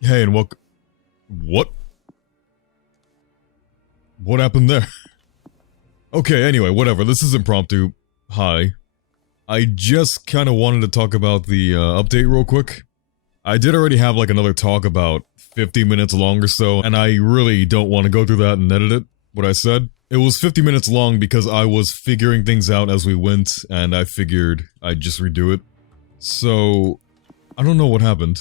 Hey, and welcome. What? What happened there? Okay, anyway, whatever. This is impromptu. Hi. I just kind of wanted to talk about the update real quick. I did already have like another talk about 50 minutes long or so, and I really don't want to go through that and edit it, what I said. It was 50 minutes long because I was figuring things out as we went, and I figured I'd just redo it. So, I don't know what happened.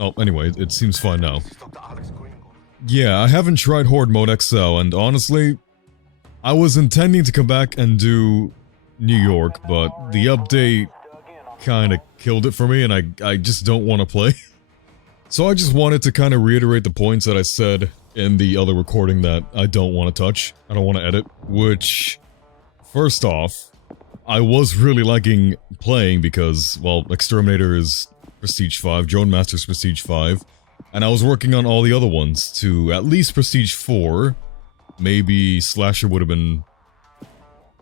Oh, anyway, it seems fine now. Yeah, I haven't tried Horde Mode XL, and honestly, I was intending to come back and do New York, but the update kinda killed it for me, and I just don't want to play. So I just wanted to kind of reiterate the points that I said in the other recording that I don't want to touch, I don't want to edit, which, first off, I was really liking playing because, well, Exterminator is Prestige 5, Drone Master's Prestige 5, and I was working on all the other ones to at least Prestige 4, maybe Slasher would have been,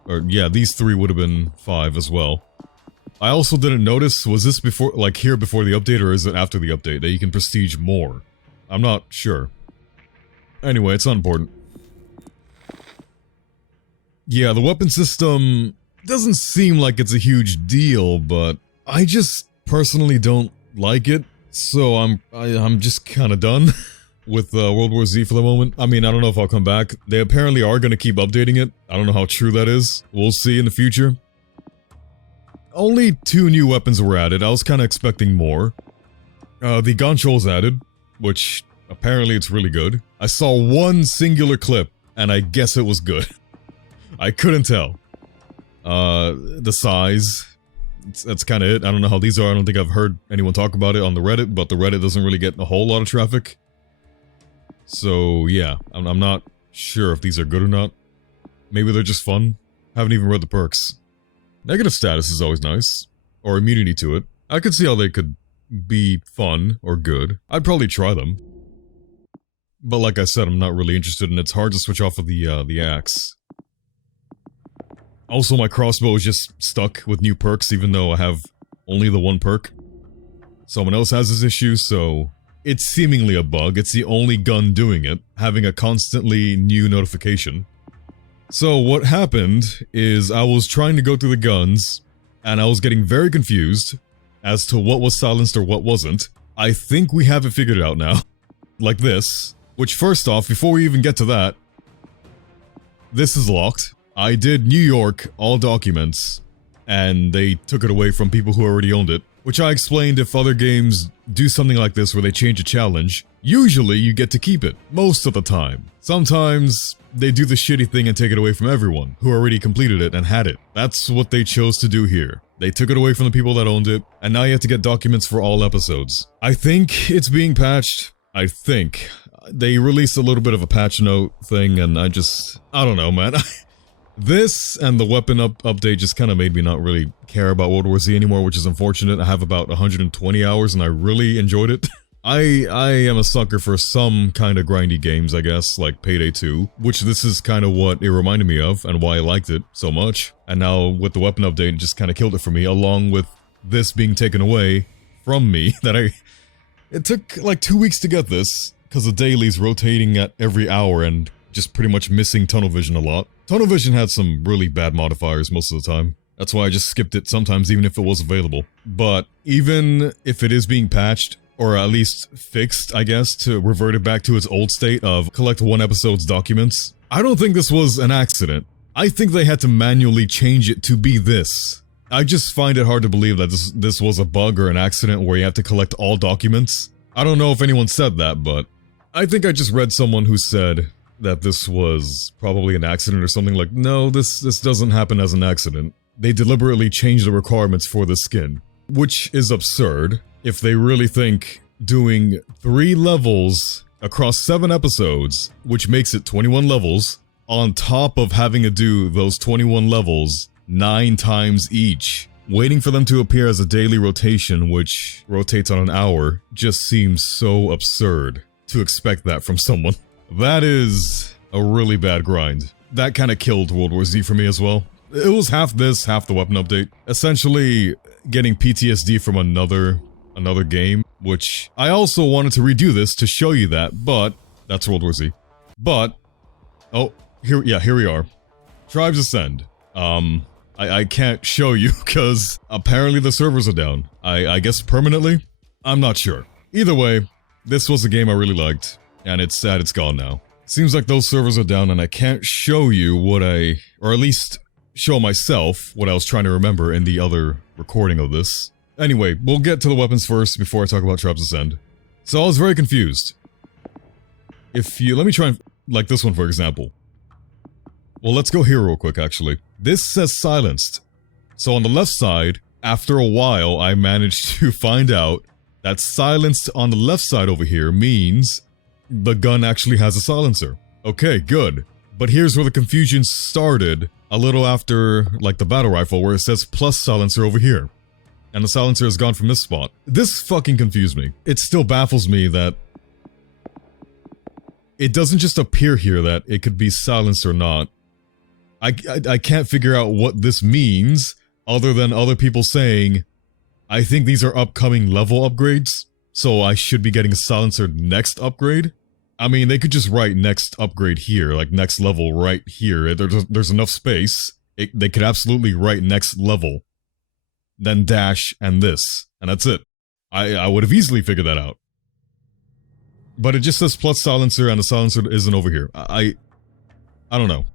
or yeah, these three would have been 5 as well. I also didn't notice, was this before, like here before the update, or is it after the update, that you can Prestige more? I'm not sure. Anyway, it's not important. Yeah, the weapon system doesn't seem like it's a huge deal, but I just personally don't like it, so I'm just kind of done with World War Z for the moment. I mean, I don't know if I'll come back. They apparently are going to keep updating it. I don't know how true that is. We'll see in the future. Only 2 new weapons were added. I was kind of expecting more. The Gontrol's added, which apparently it's really good. I saw one singular clip, and I guess it was good. I couldn't tell. The size, that's kind of it. I don't know how these are. I don't think I've heard anyone talk about it on the Reddit, but the Reddit doesn't really get a whole lot of traffic. So yeah, I'm not sure if these are good or not. Maybe they're just fun. Haven't even read the perks. Negative status is always nice. Or immunity to it. I could see how they could be fun or good. I'd probably try them. But like I said, I'm not really interested, and it's hard to switch off of the axe. Also, my crossbow is just stuck with new perks, even though I have only the one perk. Someone else has this issue, so it's seemingly a bug. It's the only gun doing it, having a constantly new notification. So what happened is I was trying to go through the guns, and I was getting very confused as to what was silenced or what wasn't. I think we have it figured out now. Like this. Which, first off, before we even get to that, this is locked. I did New York, all documents, and they took it away from people who already owned it. Which I explained if other games do something like this where they change a challenge, usually you get to keep it, most of the time. Sometimes they do the shitty thing and take it away from everyone who already completed it and had it. That's what they chose to do here. They took it away from the people that owned it, and now you have to get documents for all episodes. I think it's being patched. I think. They released a little bit of a patch note thing, and I don't know, man. This and the weapon update just kind of made me not really care about World War Z anymore, which is unfortunate. I have about 120 hours, and I really enjoyed it. I am a sucker for some kind of grindy games, I guess, like Payday 2, which this is kind of what it reminded me of, and why I liked it so much. And now, with the weapon update, it just kind of killed it for me, along with this being taken away from me, it took like 2 weeks to get this, because the dailies rotating at every hour and just pretty much missing tunnel vision a lot. Tunnel vision had some really bad modifiers most of the time. That's why I just skipped it sometimes, even if it was available. But even if it is being patched, or at least fixed, I guess, to revert it back to its old state of collect one episode's documents, I don't think this was an accident. I think they had to manually change it to be this. I just find it hard to believe that this was a bug or an accident where you have to collect all documents. I don't know if anyone said that, but I think I just read someone who said that this was probably an accident or something. Like, no, this doesn't happen as an accident. They deliberately changed the requirements for the skin, which is absurd if they really think doing 3 levels across 7 episodes, which makes it 21 levels, on top of having to do those 21 levels 9 times each, waiting for them to appear as a daily rotation, which rotates on an hour, just seems so absurd to expect that from someone. That is a really bad grind. That kind of killed World War Z for me as well. It was half this, half the weapon update. Essentially, getting PTSD from another game which I also wanted to redo this to show you that, but that's World War Z. But, oh, here we are. Tribes Ascend. I can't show you because apparently the servers are down. I guess permanently? I'm not sure. Either way, this was a game I really liked, and it's sad it's gone now. Seems like those servers are down and I can't show you what or at least show myself what I was trying to remember in the other recording of this. Anyway, we'll get to the weapons first before I talk about Tribes Ascend. So I was very confused. Let me try and, like this one for example. Well, let's go here real quick actually. This says silenced. So on the left side, after a while, I managed to find out that silenced on the left side over here means the gun actually has a silencer. Okay, good. But here's where the confusion started, a little after, like the battle rifle, where it says plus silencer over here. And the silencer is gone from this spot. This fucking confused me. It still baffles me that it doesn't just appear here that it could be silenced or not. I can't figure out what this means, other than other people saying, I think these are upcoming level upgrades, so I should be getting a silencer next upgrade. I mean, they could just write next upgrade here, like next level right here. There's enough space. They could absolutely write next level, then dash and this, and that's it. I would have easily figured that out. But it just says plus silencer, and the silencer isn't over here. I don't know.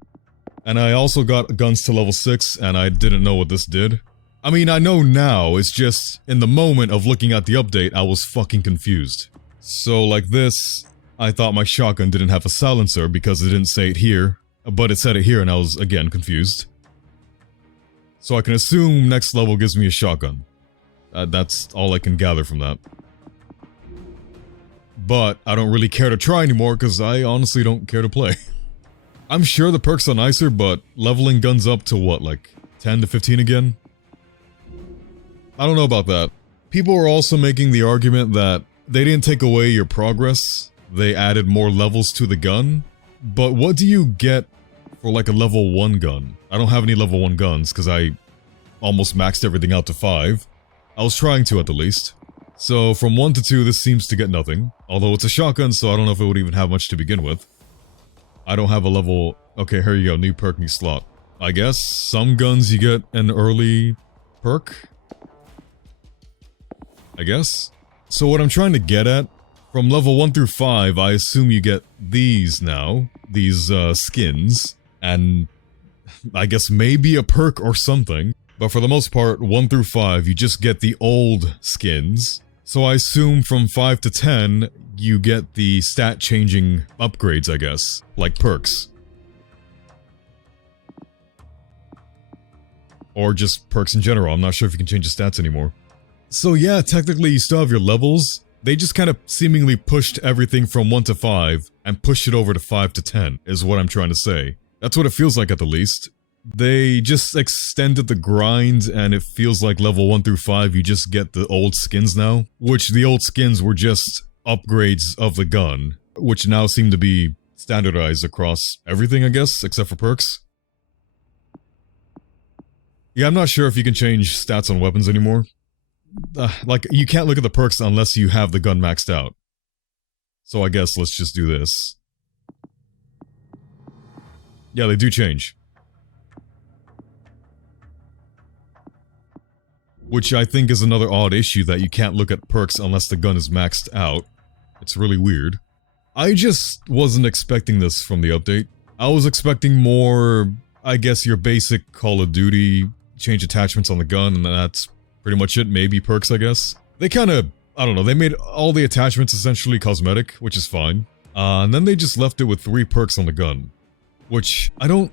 And I also got guns to level 6, and I didn't know what this did. I mean, I know now, it's just, in the moment of looking at the update, I was fucking confused. So, like this, I thought my shotgun didn't have a silencer because it didn't say it here, but it said it here and I was, again, confused. So I can assume next level gives me a shotgun. That's all I can gather from that. But I don't really care to try anymore because I honestly don't care to play. I'm sure the perks are nicer, but leveling guns up to what, like 10 to 15 again? I don't know about that. People are also making the argument that they didn't take away your progress, they added more levels to the gun. But what do you get for like a level 1 gun? I don't have any level 1 guns because I almost maxed everything out to 5. I was trying to at the least. So from 1 to 2 this seems to get nothing. Although it's a shotgun, so I don't know if it would even have much to begin with. I don't have a level... Okay, here you go, new perk, new slot. I guess some guns you get an early perk? I guess? So what I'm trying to get at, from level 1 through 5, I assume you get these now. These, skins. And I guess maybe a perk or something. But for the most part, 1 through 5, you just get the old skins. So I assume from 5 to 10, you get the stat-changing upgrades, I guess. Like perks. Or just perks in general, I'm not sure if you can change the stats anymore. So yeah, technically you still have your levels. They just kind of seemingly pushed everything from 1 to 5, and pushed it over to 5 to 10, is what I'm trying to say. That's what it feels like at the least. They just extended the grind, and it feels like level 1 through 5 you just get the old skins now. Which the old skins were just upgrades of the gun, which now seem to be standardized across everything, I guess, except for perks. Yeah, I'm not sure if you can change stats on weapons anymore. Like, you can't look at the perks unless you have the gun maxed out. So I guess let's just do this. Yeah, they do change. Which I think is another odd issue, that you can't look at perks unless the gun is maxed out. It's really weird. I just wasn't expecting this from the update. I was expecting more, I guess, your basic Call of Duty, change attachments on the gun, and that's pretty much it. Maybe perks, I guess. They kind of, I don't know, they made all the attachments essentially cosmetic, which is fine. And then they just left it with 3 perks on the gun. Which, I don't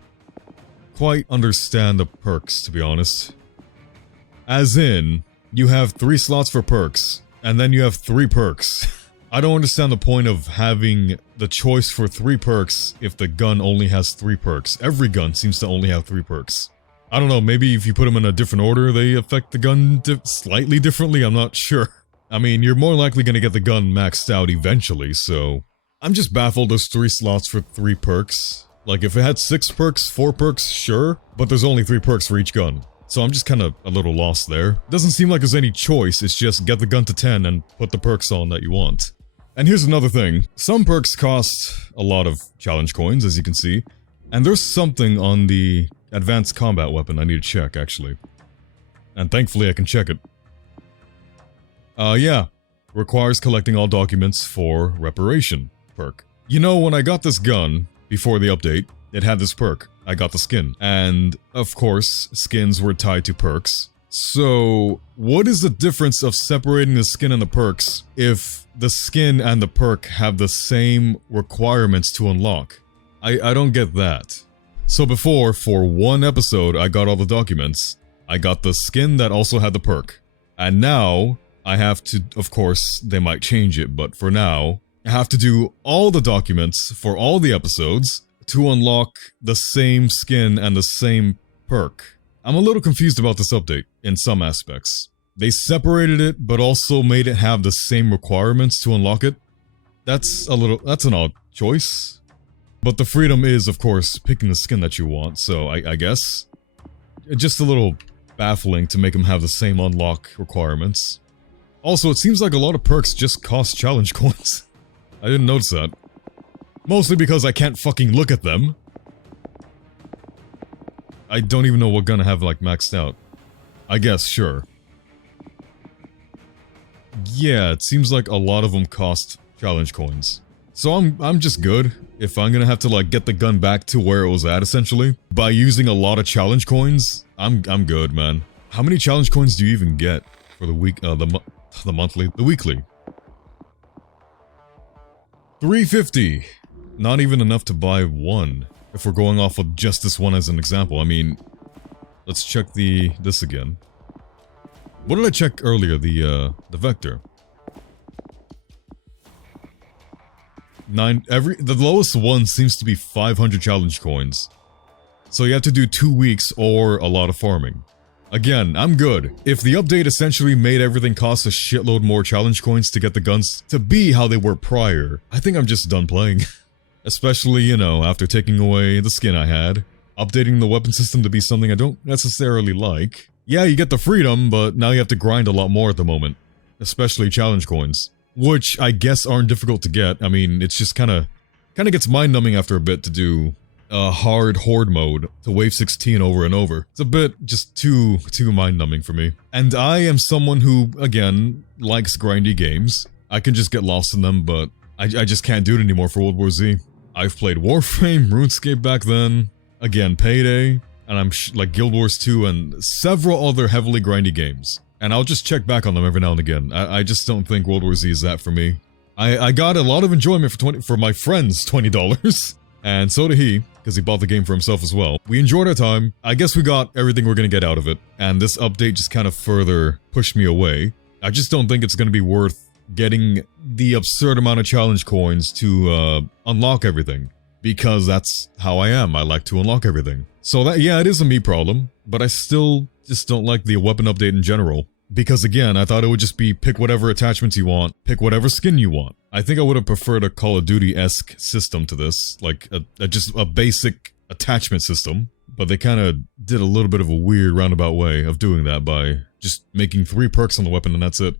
quite understand the perks, to be honest. As in, you have 3 slots for perks, and then you have 3 perks. I don't understand the point of having the choice for 3 perks if the gun only has 3 perks. Every gun seems to only have 3 perks. I don't know, maybe if you put them in a different order, they affect the gun slightly differently, I'm not sure. I mean, you're more likely gonna get the gun maxed out eventually, so... I'm just baffled there's 3 slots for 3 perks. Like, if it had 6 perks, 4 perks, sure, but there's only 3 perks for each gun. So I'm just kind of a little lost there. Doesn't seem like there's any choice, it's just get the gun to 10 and put the perks on that you want. And here's another thing. Some perks cost a lot of challenge coins, as you can see. And there's something on the advanced combat weapon I need to check, actually. And thankfully I can check it. Yeah. Requires collecting all documents for reparation perk. You know, when I got this gun, before the update, it had this perk. I got the skin. And, of course, skins were tied to perks. So, what is the difference of separating the skin and the perks if the skin and the perk have the same requirements to unlock? I don't get that. So before, for one episode, I got all the documents. I got the skin that also had the perk. And now, I have to, of course, they might change it, but for now, I have to do all the documents for all the episodes to unlock the same skin and the same perk. I'm a little confused about this update, in some aspects. They separated it, but also made it have the same requirements to unlock it. That's an odd choice. But the freedom is, of course, picking the skin that you want, so I guess. Just a little baffling to make them have the same unlock requirements. Also, it seems like a lot of perks just cost challenge coins. I didn't notice that. Mostly because I can't fucking look at them. I don't even know what gun I have, like, maxed out. I guess, sure. Yeah, it seems like a lot of them cost challenge coins. So I'm just good. If I'm gonna have to, like, get the gun back to where it was at, essentially, by using a lot of challenge coins, I'm good, man. How many challenge coins do you even get for the week, the weekly? 350. Not even enough to buy one. If we're going off of just this one as an example. I mean, let's check this again. What did I check earlier? The vector. The lowest one seems to be 500 challenge coins. So you have to do 2 weeks or a lot of farming. Again, I'm good. If the update essentially made everything cost a shitload more challenge coins to get the guns to be how they were prior, I think I'm just done playing. Especially, you know, after taking away the skin I had, updating the weapon system to be something I don't necessarily like. Yeah, you get the freedom, but now you have to grind a lot more at the moment. Especially challenge coins. Which I guess aren't difficult to get. I mean, it's just kinda gets mind-numbing after a bit to do hard Horde mode to wave 16 over and over. It's a bit just too mind-numbing for me. And I am someone who, again, likes grindy games. I can just get lost in them, but I just can't do it anymore for World War Z. I've played Warframe, RuneScape back then, again Payday, and I'm like Guild Wars 2 and several other heavily grindy games. And I'll just check back on them every now and again. I just don't think World War Z is that for me. I got a lot of enjoyment for my friend's $20, and so did he, because he bought the game for himself as well. We enjoyed our time. I guess we got everything we're gonna get out of it, and this update just kind of further pushed me away. I just don't think it's gonna be worth getting the absurd amount of challenge coins to unlock everything, because that's how I am. I like to unlock everything. So that, yeah, it is a me problem, but I still just don't like the weapon update in general. Because again, I thought it would just be pick whatever attachments you want, pick whatever skin you want. I think I would have preferred a Call of Duty-esque system to this, like just a basic attachment system. But they kind of did a little bit of a weird roundabout way of doing that by just making 3 perks on the weapon and that's it.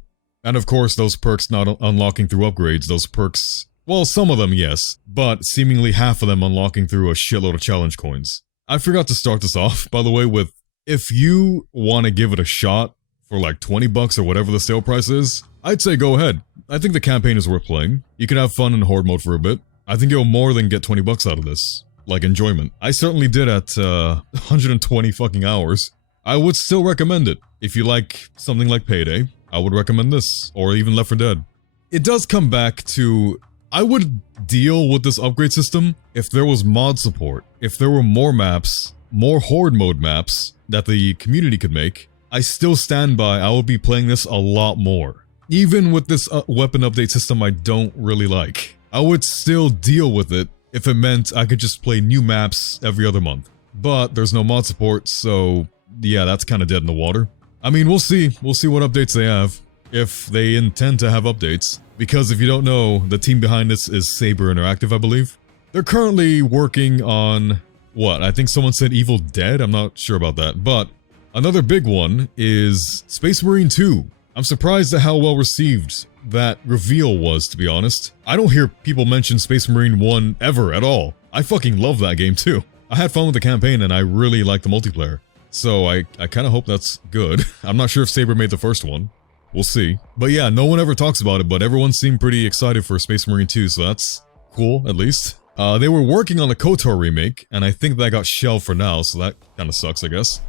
And of course, those perks not unlocking through upgrades, those perks, well, some of them, yes, but seemingly half of them unlocking through a shitload of challenge coins. I forgot to start this off, by the way, with if you want to give it a shot for like $20 or whatever the sale price is, I'd say go ahead. I think the campaign is worth playing. You can have fun in Horde mode for a bit. I think you'll more than get $20 out of this. Like enjoyment. I certainly did at 120 fucking hours. I would still recommend it. If you like something like Payday, I would recommend this, or even Left 4 Dead. It does come back to, I would deal with this upgrade system if there was mod support, if there were more maps, more Horde mode maps that the community could make. I still stand by, I will be playing this a lot more. Even with this weapon update system I don't really like. I would still deal with it if it meant I could just play new maps every other month. But there's no mod support, so yeah, that's kind of dead in the water. I mean, we'll see. We'll see what updates they have, if they intend to have updates. Because if you don't know, the team behind this is Saber Interactive, I believe. They're currently working on, what? I think someone said Evil Dead? I'm not sure about that, but Another big one is Space Marine 2. I'm surprised at how well received that reveal was, to be honest. I don't hear people mention Space Marine 1 ever at all. I fucking love that game too. I had fun with the campaign and I really like the multiplayer. So I kind of hope that's good. I'm not sure if Saber made the first one. We'll see. But yeah, no one ever talks about it, but everyone seemed pretty excited for Space Marine 2, so that's cool, at least. They were working on a KOTOR remake, and I think that got shelved for now, so that kind of sucks, I guess.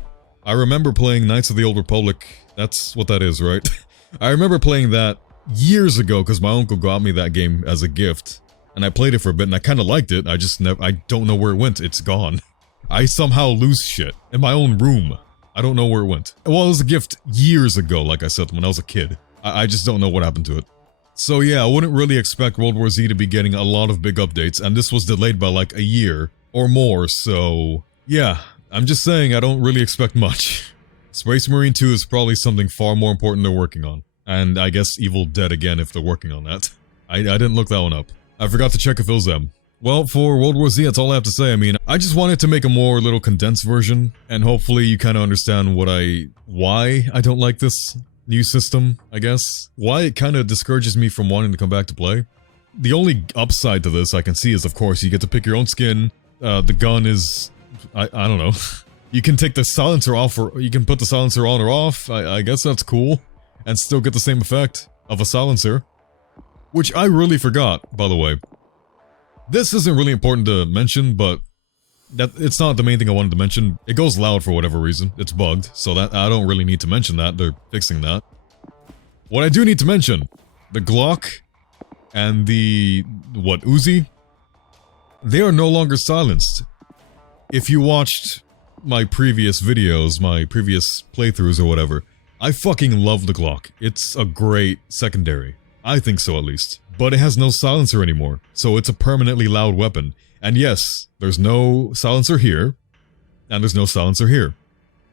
I remember playing Knights of the Old Republic. That's what that is, right? I remember playing that years ago because my uncle got me that game as a gift. And I played it for a bit and I kind of liked it. I don't know where it went. It's gone. I somehow lose shit in my own room. I don't know where it went. Well, it was a gift years ago, like I said, when I was a kid. I just don't know what happened to it. So yeah, I wouldn't really expect World War Z to be getting a lot of big updates, and this was delayed by like a year or more, so yeah, I'm just saying I don't really expect much. Space Marine 2 is probably something far more important they're working on. And I guess Evil Dead again if they're working on that. I didn't look that one up. I forgot to check if it was them. Well, for World War Z, that's all I have to say. I mean, I just wanted to make a more little condensed version, and hopefully you kind of understand why I don't like this new system, I guess. Why it kind of discourages me from wanting to come back to play. The only upside to this I can see is, of course, you get to pick your own skin. The gun is... I don't know. You can take the silencer off, or you can put the silencer on or off. I guess that's cool. And still get the same effect of a silencer. Which I really forgot, by the way. This isn't really important to mention, but it's not the main thing I wanted to mention. It goes loud for whatever reason. It's bugged, so that I don't really need to mention that. They're fixing that. What I do need to mention, the Glock and the, Uzi, they are no longer silenced. If you watched my previous videos, my previous playthroughs or whatever, I fucking love the Glock. It's a great secondary. I think so, at least. But it has no silencer anymore, so it's a permanently loud weapon. And yes, there's no silencer here, and there's no silencer here.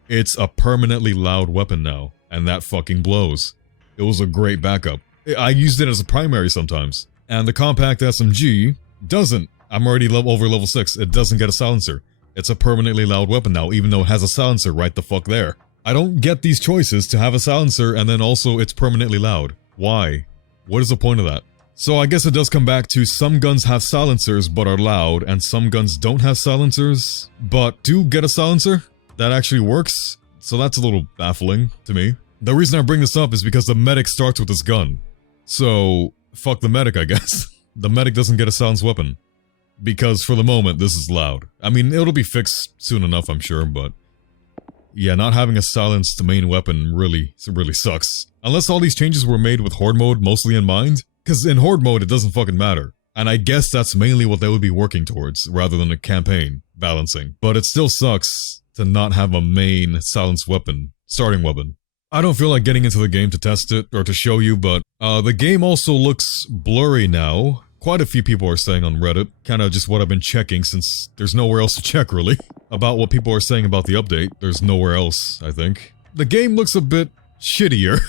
It's a permanently loud weapon now, and that fucking blows. It was a great backup. I used it as a primary sometimes. And the compact SMG doesn't. I'm already over level 6. It doesn't get a silencer. It's a permanently loud weapon now, even though it has a silencer right the fuck there. I don't get these choices to have a silencer and then also it's permanently loud. Why? What is the point of that? So I guess it does come back to some guns have silencers but are loud, and some guns don't have silencers but do get a silencer that actually works. So that's a little baffling to me. The reason I bring this up is because the medic starts with this gun. So fuck the medic, I guess. The medic doesn't get a silenced weapon. Because for the moment, this is loud. I mean, it'll be fixed soon enough, I'm sure, but... yeah, not having a silenced main weapon really sucks. Unless all these changes were made with Horde Mode mostly in mind. Because in Horde Mode, it doesn't fucking matter. And I guess that's mainly what they would be working towards, rather than a campaign balancing. But it still sucks to not have a main silenced weapon, starting weapon. I don't feel like getting into the game to test it, or to show you, but the game also looks blurry now. Quite a few people are saying on Reddit, kind of just what I've been checking since there's nowhere else to check really, about what people are saying about the update. There's nowhere else, I think. The game looks a bit shittier,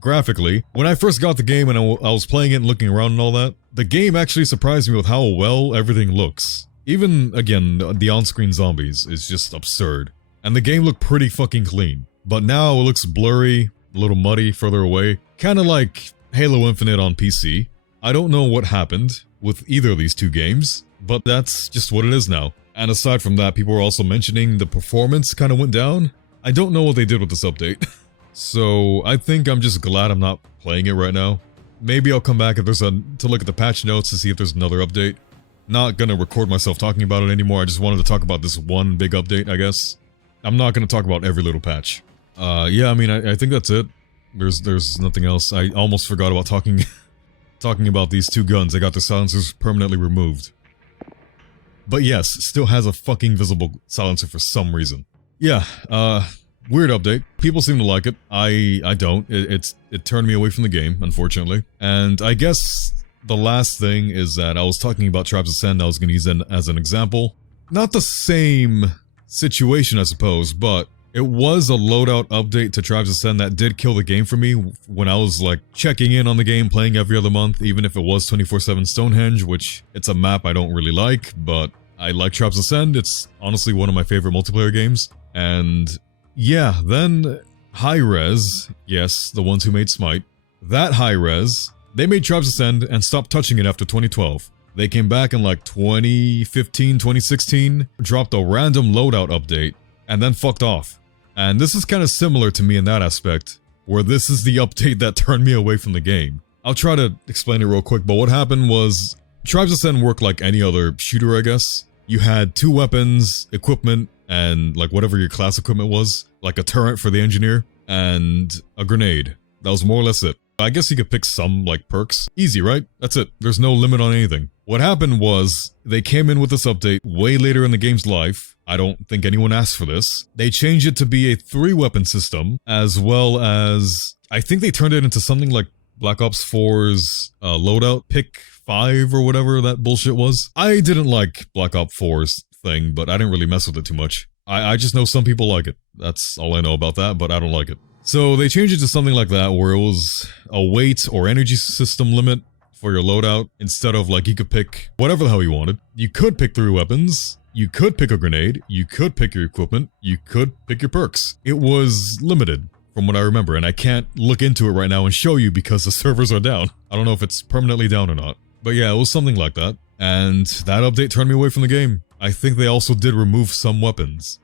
graphically. When I first got the game and I was playing it and looking around and all that, the game actually surprised me with how well everything looks. Even, again, the on-screen zombies is just absurd. And the game looked pretty fucking clean. But now it looks blurry, a little muddy further away, kinda like Halo Infinite on PC. I don't know what happened with either of these two games, but that's just what it is now. And aside from that, people are also mentioning the performance kind of went down. I don't know what they did with this update. So I think I'm just glad I'm not playing it right now. Maybe I'll come back if there's to look at the patch notes to see if there's another update. Not gonna record myself talking about it anymore. I just wanted to talk about this one big update, I guess. I'm not gonna talk about every little patch. Yeah, I mean, I think that's it. There's nothing else. I almost forgot about talking about these two guns. They got the silencers permanently removed. But yes, still has a fucking visible silencer for some reason. Yeah, weird update. People seem to like it. I don't. It turned me away from the game, unfortunately. And I guess the last thing is that I was talking about Tribes Ascend. I was going to use it as an example. Not the same situation, I suppose, but it was a loadout update to Tribes Ascend that did kill the game for me when I was like checking in on the game, playing every other month, even if it was 24/7 Stonehenge, which it's a map I don't really like, but I like Tribes Ascend. It's honestly one of my favorite multiplayer games, and yeah, then Hi-Rez, yes, the ones who made Smite, that Hi-Rez, they made Tribes Ascend and stopped touching it after 2012. They came back in like 2015, 2016, dropped a random loadout update, and then fucked off. And this is kind of similar to me in that aspect, where this is the update that turned me away from the game. I'll try to explain it real quick, but what happened was, Tribes Ascend worked like any other shooter, I guess. You had 2 weapons, equipment, and like whatever your class equipment was, like a turret for the engineer, and a grenade. That was more or less it. I guess you could pick some like perks. Easy, right? That's it. There's no limit on anything. What happened was, they came in with this update way later in the game's life. I don't think anyone asked for this. They changed it to be a 3-weapon system, as well as, I think they turned it into something like Black Ops 4's loadout pick 5 or whatever that bullshit was. I didn't like Black Ops 4's thing, but I didn't really mess with it too much. I just know some people like it. That's all I know about that, but I don't like it. So they changed it to something like that, where it was a weight or energy system limit for your loadout, instead of like you could pick whatever the hell you wanted. You could pick 3 weapons, you could pick a grenade, you could pick your equipment, you could pick your perks. It was limited, from what I remember, and I can't look into it right now and show you because the servers are down. I don't know if it's permanently down or not. But yeah, it was something like that. And that update turned me away from the game. I think they also did remove some weapons.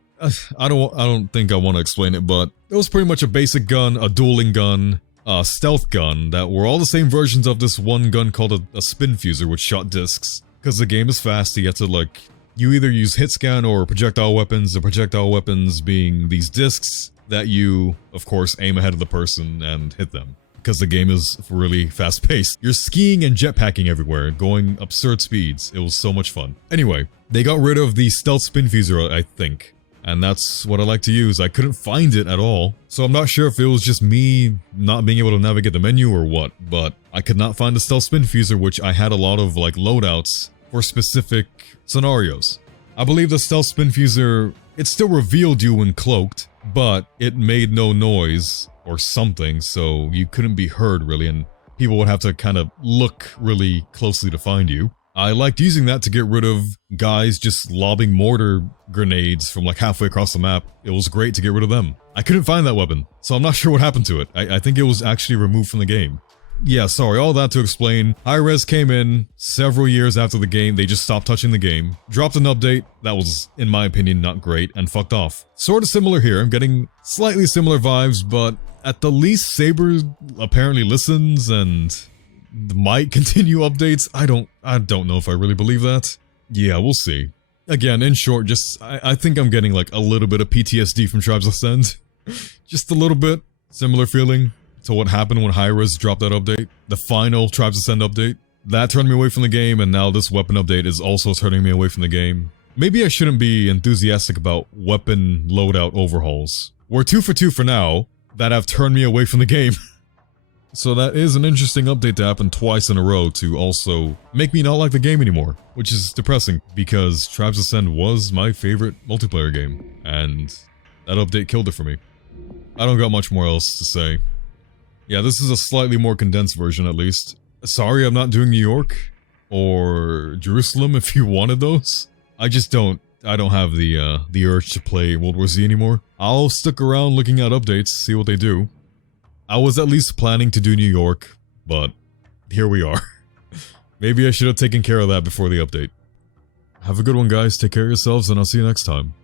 I don't think I want to explain it, but it was pretty much a basic gun, a dueling gun, a stealth gun that were all the same versions of this one gun called a spin fuser, which shot discs. Because the game is fast, you get to like, you either use hit scan or projectile weapons, the projectile weapons being these discs that you, of course, aim ahead of the person and hit them. Because the game is really fast paced. You're skiing and jetpacking everywhere, going absurd speeds. It was so much fun. Anyway, they got rid of the stealth spin fuser, I think. And that's what I like to use. I couldn't find it at all. So I'm not sure if it was just me not being able to navigate the menu or what, but I could not find the stealth spin fuser, which I had a lot of like loadouts for specific scenarios. I believe the stealth spin fuser, it still revealed you when cloaked, but it made no noise or something, so you couldn't be heard really, and people would have to kind of look really closely to find you. I liked using that to get rid of guys just lobbing mortar grenades from like halfway across the map. It was great to get rid of them. I couldn't find that weapon, so I'm not sure what happened to it. I think it was actually removed from the game. Yeah, sorry, all that to explain. Hi-Rez came in several years after the game. They just stopped touching the game, dropped an update that was, in my opinion, not great, and fucked off. Sort of similar here. I'm getting slightly similar vibes, but at the least, Saber apparently listens and might continue updates. I don't know if I really believe that. Yeah, we'll see. Again, in short, just I think I'm getting like a little bit of PTSD from Tribes Ascend. Just a little bit. Similar feeling to what happened when Hi-Rez dropped that update. The final Tribes Ascend update. That turned me away from the game, and now this weapon update is also turning me away from the game. Maybe I shouldn't be enthusiastic about weapon loadout overhauls. We're 2 for 2 for now that have turned me away from the game. So that is an interesting update to happen twice in a row to also make me not like the game anymore, which is depressing because Tribes Ascend was my favorite multiplayer game, and that update killed it for me. I don't got much more else to say. Yeah, this is a slightly more condensed version at least. Sorry I'm not doing New York or Jerusalem if you wanted those. I don't have the urge to play World War Z anymore. I'll stick around looking at updates, see what they do. I was at least planning to do New York, but here we are. Maybe I should have taken care of that before the update. Have a good one, guys. Take care of yourselves, and I'll see you next time.